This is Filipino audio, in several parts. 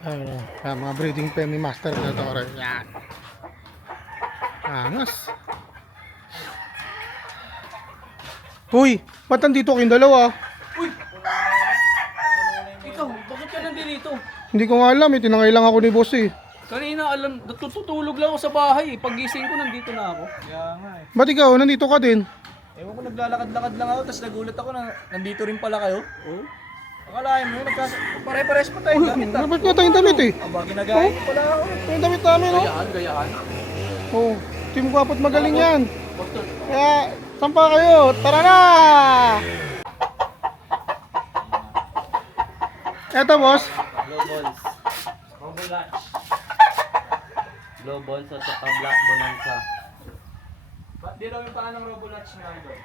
Ayun, mga breeding Femi Master na ito. Yan. Angas. Uy, ba't nandito kayong dalawa? Uy! Ikaw, bakit ka nandito? Hindi ko nga alam, tinangay lang ako ni boss eh. Kanina alam, tutulog lang ako sa bahay. Pagising ko, nandito na ako. Kaya nga eh. Ba't ikaw, nandito ka din? Ewan ko, naglalakad-lakad lang ako, tapos nagulat ako na nandito rin pala kayo. Oo. Akalain mo, pare-pares pa tayong damit ah. Ba't nga tayong damit eh? Aba, ginagaya ko pala ako. Yung damit namin, no? Gayaan. Oo, team ko apat magaling yan. Boston. Kaya, sampa kayo, tara na! Eto boss, Globals. Robolatch. Globals at saka Black Bonanza. Ba't di raw yung paa ng Robolatch na idol?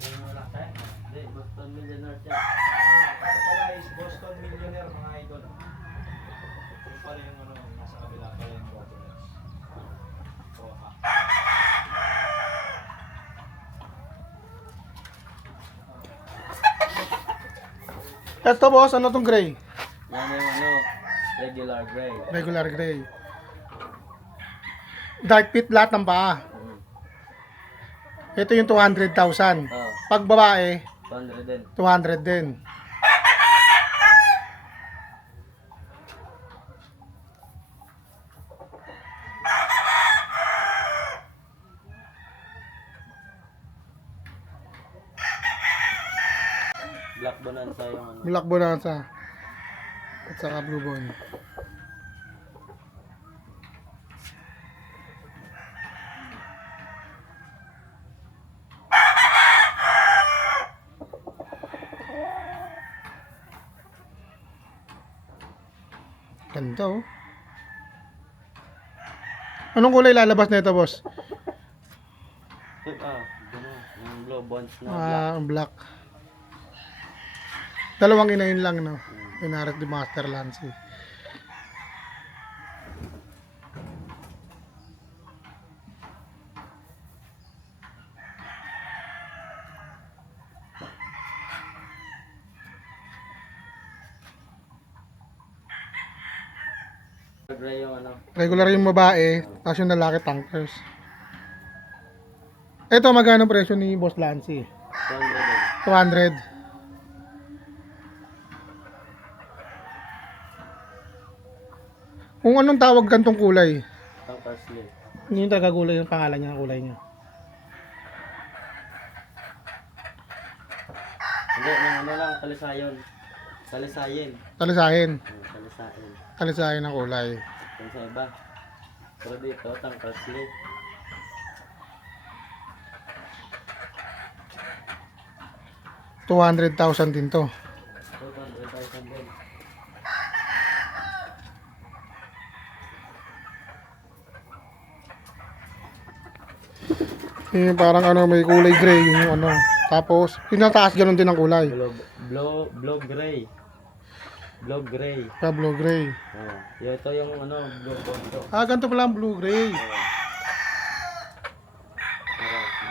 Yung wala tayo? Hindi, Boston Millionaire siya. Ito pala is Boston Millionaire mga idol. Ito pala yung ano, nasa kabila pala yung Robolatch. Oha. eto boss, ano tong gray? Yan yung ano, regular gray. Regular gray. Dark pit lahat ng paa. Ito yung 200,000. Oh, Pag babae, 200 din. 200 din. Black Bonanza yung ano. Black Bonanza. At saka Blue Bone. Ganda oh. Anong kulay lalabas na ito boss? Gano'n. Yung Globals na black. Black. Dalawang inayin lang no. Pinaret di Master Lancy. Gray yung ano. Regular yung babae, tapos yung lalaki tankers. Ito magkano presyo ni Boss Lancy? 200 din. 200. Kung anong tawag gantong kulay? Ang parsley. Hindi yung tagagulay yung pangalan niya, kulay niya. Hindi, yung ano lang, talisayon. Talisayin. Talisahin. Talisayin. Talisahin ang kulay. Yung sa iba. Pero dito, tang parsley. 200,000 din to. 200,000 din. Yung parang ano, may kulay gray yung ano. Tapos, yung nataas ganun din ang kulay. Blow gray. Blow gray. Blue gray. Oh, ito yung ano, blue bonto. Ganito pala ang blue gray.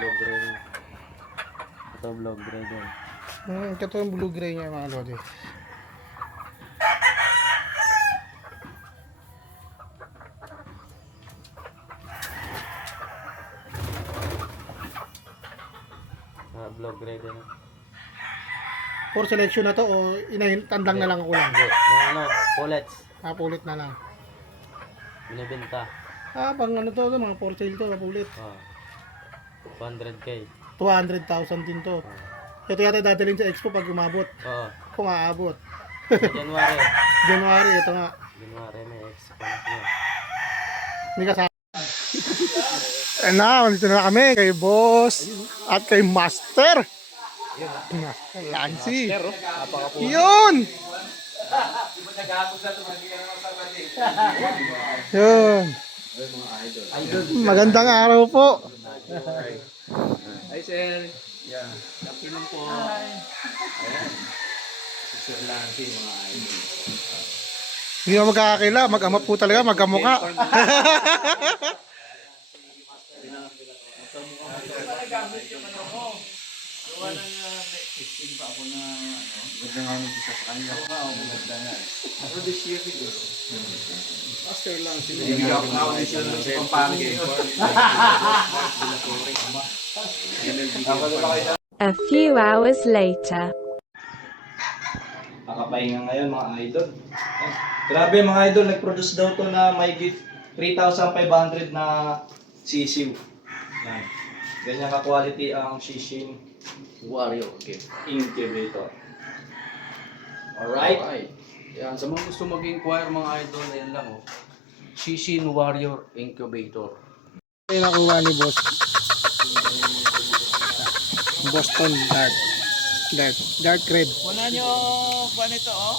Blue gray. Ito blue gray din. Ito yung blue gray niya mga lodi. Blue gray din. For selection na to o tandang na lang ako lang. Yung ano, pullets. Pulit na lang. Binibenta. Pang ano to, mga for sale to, pulit. Oh. 200k. 200,000 din to. Ito yata dadalhin sa expo pag umabot. Oo. Kung aabot. January. January, ito nga. January may expo na siya. Hindi ka sa... Dito na kami kay boss at kay master. Master Lancy. Yun! Yun. Magandang araw po. Hi sir. Yeah. Afternoon po. Hi. Sir Lancy mga idol. Hindi mo magkakakila, mag-ama po talaga, magkamuka. Gawa na nga, may 15 pa ako na ano. Maganda nga nito sa kanya. Oo nga, maganda nga. Ako this year siguro. Master lang sila. Hindi ako na-audition ng si Pampangge. A few hours later. Nakapahinga ngayon mga idol. Yan. Grabe mga idol, nag-produce daw to na may 3,500 na sisiw. Yan. Ganyan ka-quality ang Shishin Warrior game. Incubator. Alright? Alright. Yan, sa mga gusto mag-inquire mga idol, ayan lang oh. Shishin Warrior Incubator. Ito yung nakuha ni boss. Boston Dark. Dark red. Wala nyo pa nito oh.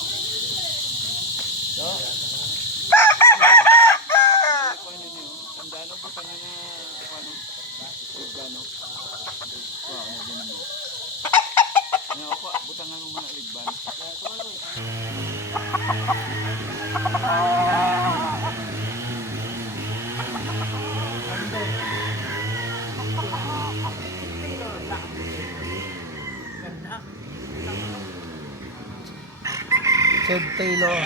Ted Taylor.